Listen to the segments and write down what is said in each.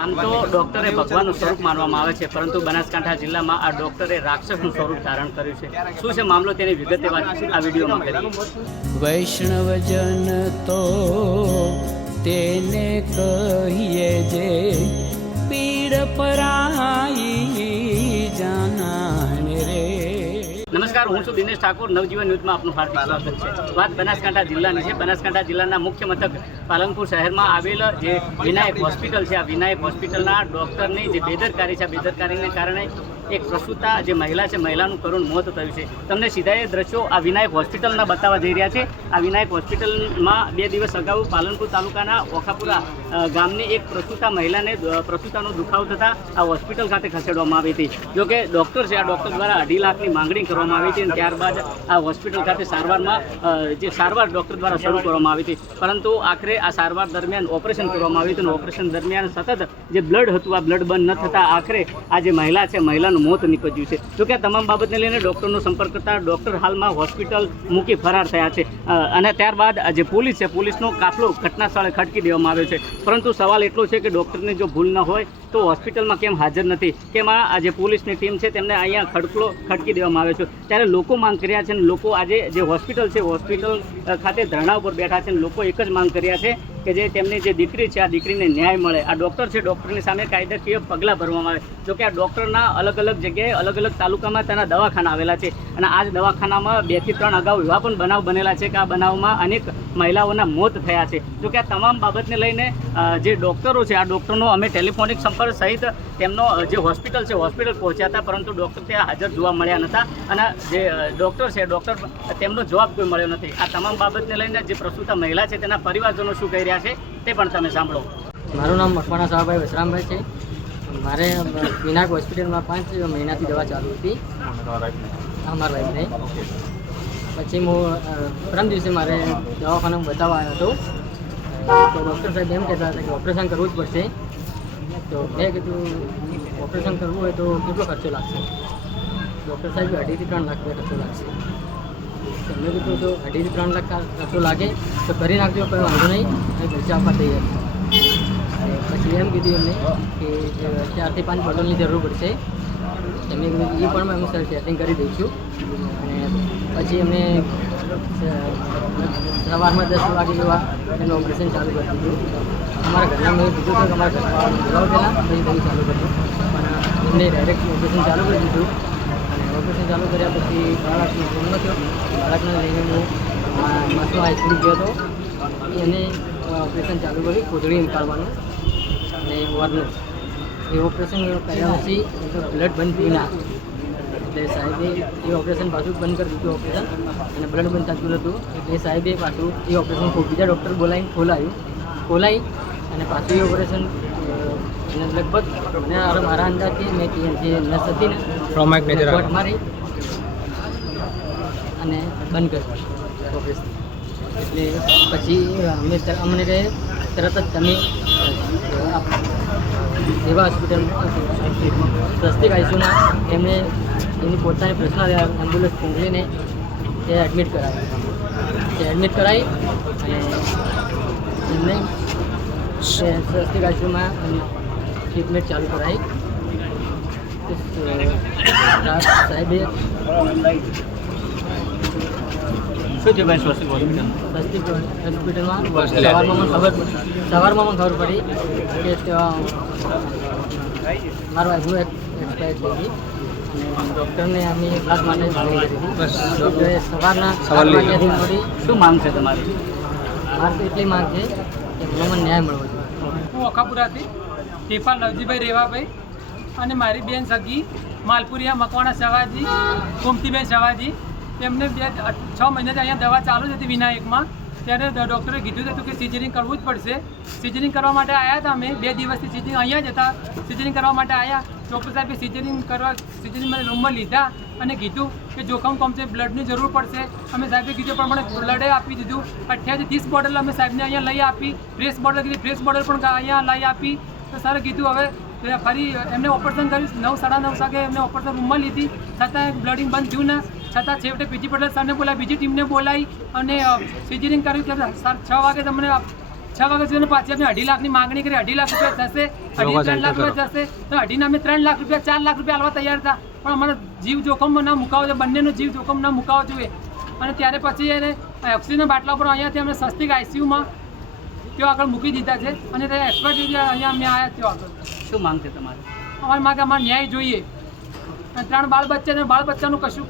આમ તો ડોક્ટરે ભગવાનનું સ્વરૂપ માનવામાં આવે છે, પરંતુ બનાસકાંઠા જિલ્લામાં આ ડોક્ટરે રાક્ષસનું સ્વરૂપ ધારણ કર્યું છે. શું છે મામલો તેની વિગતે વાત આ વિડીયોમાં કરીએ. વૈષ્ણવજન તો તેને કહીએ નમસ્કાર, હું છું દિનેશ ઠાકોર, નવજીવન ન્યૂઝમાં આપનું હાર્દિક સ્વાગત છે. વાત બનાસકાંઠા જિલ્લાની છે. બનાસકાંઠા જિલ્લાના મુખ્ય મથક પાલનપુર શહેરમાં આવેલ જે વિનાયક હોસ્પિટલ છે. આ વિનાયક હોસ્પિટલના ડૉક્ટરની જે બેદરકારી છે, આ બેદરકારીને કારણે એક પ્રસૂતા જે મહિલા છે, મહિલાનું કરુણ મોત થયું છે. તમને સીધા એ દ્રશ્યો આ વિનાયક હોસ્પિટલના બતાવવા જઈ રહ્યા છે. આ વિનાયક હોસ્પિટલમાં બે દિવસ અગાઉ પાલનપુર તાલુકાના ઓખાપુરા ગામની એક પ્રસૂતા મહિલાને પ્રસૂતાનો દુખાવો થતાં આ હોસ્પિટલ ખાતે ખસેડવામાં આવી હતી. જોકે ડૉક્ટર છે, આ ડૉક્ટર દ્વારા અઢી લાખની માંગણી કરવામાં આવી હતી અને ત્યારબાદ આ હોસ્પિટલ ખાતે સારવારમાં જે સારવાર ડૉક્ટર દ્વારા શરૂ કરવામાં આવી હતી. પરંતુ આખરે આ સારવાર દરમિયાન ઓપરેશન કરવામાં આવ્યું હતું અને ઓપરેશન દરમિયાન સતત જે બ્લડ હતું, આ બ્લડ બંધ ન થતાં આખરે આ જે મહિલા છે, મહિલાનું મોત નીપજ્યું છે. જોકે આ તમામ બાબતને લઈને ડૉક્ટરનો સંપર્ક કરતા ડૉક્ટર હાલમાં હોસ્પિટલ મૂકી ફરાર થયા છે. અને ત્યારબાદ જે પોલીસ છે, પોલીસનો કાફલો ઘટના સ્થળે ખડકી દેવામાં આવ્યો છે. પરંતુ સવાલ એટલો છે કે ડૉક્ટરને જો ભૂલ ન હોય, તો હોસ્પિટલમાં કેમ હાજર નથી? કેમ આ જે પોલીસની ટીમ છે, તેમને અહીંયા ખડકલો ખડકી દેવામાં આવ્યો છે? ત્યારે લોકો માંગ કર્યા છે અને લોકો આજે જે હોસ્પિટલ છે, હોસ્પિટલ ખાતે ધરણા ઉપર બેઠા છે અને લોકો એક જ માંગ કર્યા છે કે જે તેમની જે દીકરી છે, આ દીકરીને ન્યાય મળે. આ ડૉક્ટર છે, ડૉક્ટરની સામે કાયદાકીય પગલાં ભરવામાં આવે જોકે આ ડૉક્ટરના અલગ અલગ જગ્યાએ અલગ અલગ તાલુકામાં તેના દવાખાના આવેલા છે અને આ જ દવાખાનામાં બેથી ત્રણ અગાઉ એવા પણ બનાવ બનેલા છે કે આ બનાવમાં અનેક મહિલાઓના મોત થયા છે. જોકે આ તમામ બાબતને લઈને જે ડૉક્ટરો છે, આ ડૉક્ટરનો અમે ટેલિફોનિક સંપર્ક સહિત તેમનો જે હોસ્પિટલ છે, હોસ્પિટલ પહોંચ્યા હતા, પરંતુ ડૉક્ટર ત્યાં હાજર જોવા મળ્યા નહોતા અને જે ડૉક્ટર છે, ડૉક્ટર, તેમનો જવાબ કોઈ મળ્યો નથી. આ તમામ બાબતને લઈને જે પ્રસૂતા મહિલા છે, તેના પરિવારજનો શું કહી રહ્યા છે, તે પણ તમે સાંભળો. મારું નામ મકવાણા સાહેબભાઈ વસરામભાઈ છે. મારે વિનાયક હોસ્પિટલમાં પાંચ મહિનાથી દવા ચાલુ હતી. અમારા વાઈફને. પછી હું પ્રથમ દિવસે મારે દવાખાનામાં બતાવવા આવ્યો હતો. તો ડૉક્ટર સાહેબ એમ કહેતા હતા કે ઓપરેશન કરવું જ પડશે. તો મેં કીધું, ઓપરેશન કરવું હોય તો કેટલો ખર્ચો લાગશે? ડૉક્ટર સાહેબ અઢીથી ત્રણ લાખ રૂપિયા ખર્ચો લાગશે. તો મેં કીધું તો અઢીથી ત્રણ લાખ ખર્ચો લાગે, તો કરી નાખજો, કોઈ વાંધો નહીં. અમે ખર્ચા આપવા તૈયાર. પછી એમ કીધું એમને કે ચારથી પાંચ બોટલની જરૂર પડશે. એમને એ પણ અમે સર સેટિંગ કરી દઈશું. અને પછી અમે સવારમાં દસ વાગે જેવા એનું ઓપરેશન ચાલુ કરી દીધું. અમારા ઘરના મેં કીધું કે અમારા પહેલાં, પછી તમે ચાલુ કર્યું પણ એમને ડાયરેક્ટ ઓપરેશન ચાલુ કરી દીધું. અને ઓપરેશન ચાલુ કર્યા પછી બાળકનો પૂર્ણ થયો. બાળકને લઈને હું માસનો હાઈસ્કૂલ ગયો હતો. એને ઓપરેશન ચાલુ કર્યું કોથળી નીકાળવાનું. અને ઓરનું એ ઓપરેશન કર્યા પછી બ્લડ બંધ થઈ ના. એટલે સાહેબે એ ઓપરેશન પાછું બંધ કરી દીધું ઓપરેશન. અને બ્લડ બંધ થતું હતું. એટલે સાહેબે પાછું એ ઓપરેશન બીજા ડૉક્ટર બોલાવીને ખોલાયું. ખોલાવી અને પાછું એ ઓપરેશન અને લગભગ મને મારા મારા અંદાજથી મેં જે નસ હતી ને મારી અને બંધ કર્યું. ઓપરેશન એટલે પછી અમે અમને કહે તરત જ તમે સેવા હોસ્પિટલ સ્વસ્તિક આઈસીયુમાં એમને એની પોતાની પર્સનલ એમ્બ્યુલન્સ પહોંચીને તે એડમિટ કરાવી. તે એડમિટ કરાવી અને એમને સ્વસ્તિક આઈસીયુમાં ટ્રીટમેન્ટ ચાલુ કરાવી તો, અ, સાહેબે શું છે ભાઈ સ્વસ્તિક હોસ્પિટલ સ્વસ્તિક હોસ્પિટલમાં સવારમાં મને ખબર પડી સવારમાં મને ખબર પડી કે ત્યાં મારા વાઈફનું એક્સપાયર થઈ ગઈ અને ડૉક્ટરને અમે ક્લાસ માટે માંગણી કરી હતી ડૉક્ટરે સવારના સાત વાગ્યાથી મળી શું માંગ છે તમારી મારે તો એટલી માંગ છે કે મને ન્યાય મળવો જોઈએ હું ઓખાપુરાથી ટેફા લવજીભાઈ રેવાભાઈ અને મારી બેન સગી, માલપુરિયા મકવાણા સવાજી, ગોમતીબેન સવાજી. એમને બે છ મહિનાથી અહીંયા દવા ચાલુ જ હતી વિનાયકમાં. ત્યારે ડૉક્ટરે કીધું હતું કે સિઝરિંગ કરવું જ પડશે. સિઝરિંગ કરવા માટે આવ્યા હતા અમે. બે દિવસથી સિઝરિંગ અહીંયા જ હતા. સિઝરિંગ કરવા માટે આવ્યા ડૉક્ટર સાહેબે સિઝરિંગ કરવા સિઝરિંગ મને રૂમમાં લીધા અને કીધું કે જોખમ કમ છે, બ્લડની જરૂર પડશે. અમે સાહેબે કીધું પણ મને બ્લડે આપી દીધું. અઠ્યાસી ત્રીસ બોટલ અમે સાહેબને અહીંયા લઈ આપી. ફ્રેશ બોટલ કીધી, ફ્રેશ બોટલ પણ અહીંયા લઈ આપી. તો સરે કીધું હવે. ફરી એમને ઓપરેશન કર્યું. નવ સાડા નવ વાગે એમને ઓપરેશન રૂમમાં લીધી. છતાં બ્લડિંગ બંધ થયું ના. છતાં છેવટે પીજી પટેલ સરને બોલાવી. બીજી ટીમને બોલાવી અને સિઝરિંગ કર્યું કે સર છ વાગે તમને છ વાગે વાગ્યા સુધી પાછી અમે અઢી લાખની માંગણી કરી. અઢી લાખ રૂપિયા થશે. અઢી ત્રણ લાખ રૂપિયા થશે. તો અઢીના અમે ત્રણ લાખ રૂપિયા ચાર લાખ રૂપિયા આલવા તૈયાર હતા. પણ અમારો જીવ જોખમમાં ના મુકાવો જોઈએ. બંનેનો જીવ જોખમ ના મુકાવો જોઈએ. અને ત્યારે પછી એને ઓક્સિજન બાટલા પર અહીંયાથી અમને સસ્તી આઈસીયુમાં તેઓ આગળ મૂકી દીધા છે અને તે એક્સપર્ટ અહીંયા અમે આવ્યા તેઓ આગળ. શું માંગ છે તમારે? અમારી માગે અમારે ન્યાય જોઈએ. અને ત્રણ બાળ બચ્ચા બાળ બચ્ચાનું કશું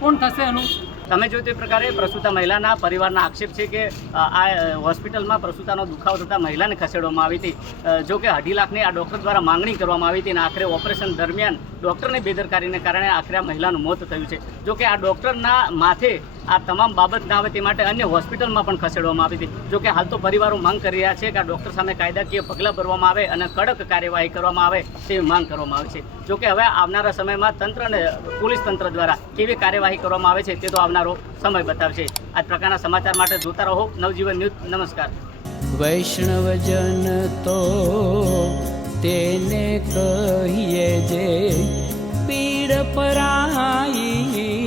કોણ થશે એનું? તમે જો તે પ્રકારે પ્રસૂતા મહિલાના પરિવારના આક્ષેપ છે કે આ હોસ્પિટલમાં પ્રસૂતાનો દુખાવો થતાં મહિલાને ખસેડવામાં આવી હતી. જો કે અઢી લાખની આ ડૉક્ટર દ્વારા માંગણી કરવામાં આવી હતી અને આખરે ઓપરેશન દરમિયાન ડૉક્ટરની બેદરકારીને કારણે આખરે આ મહિલાનું મોત થયું છે. જો કે આ ડૉક્ટરના માથે આ તમામ બાબત ના આવે તે માટે અન્ય હોસ્પિટલમાં પણ ખસેડવામાં આવી હતી. જોકે હાલ તો પરિવારો માંગ કરી રહ્યા છે કે આ ડૉક્ટર સામે કાયદાકીય પગલાં ભરવામાં આવે અને કડક કાર્યવાહી કરવામાં આવે તેવી માંગ કરવામાં આવે છે. જોકે હવે આવનારા સમયમાં તંત્ર અને પોલીસ તંત્ર દ્વારા કેવી કાર્યવાહી કરવામાં આવે છે તે તો આવનારો સમય બતાવશે. આ પ્રકારના સમાચાર માટે જોતા રહો. નવજીવન ન્યૂઝ, નમસ્કાર. વૈષ્ણવજન તો તેને કહીએ જે પીડ પરાઈ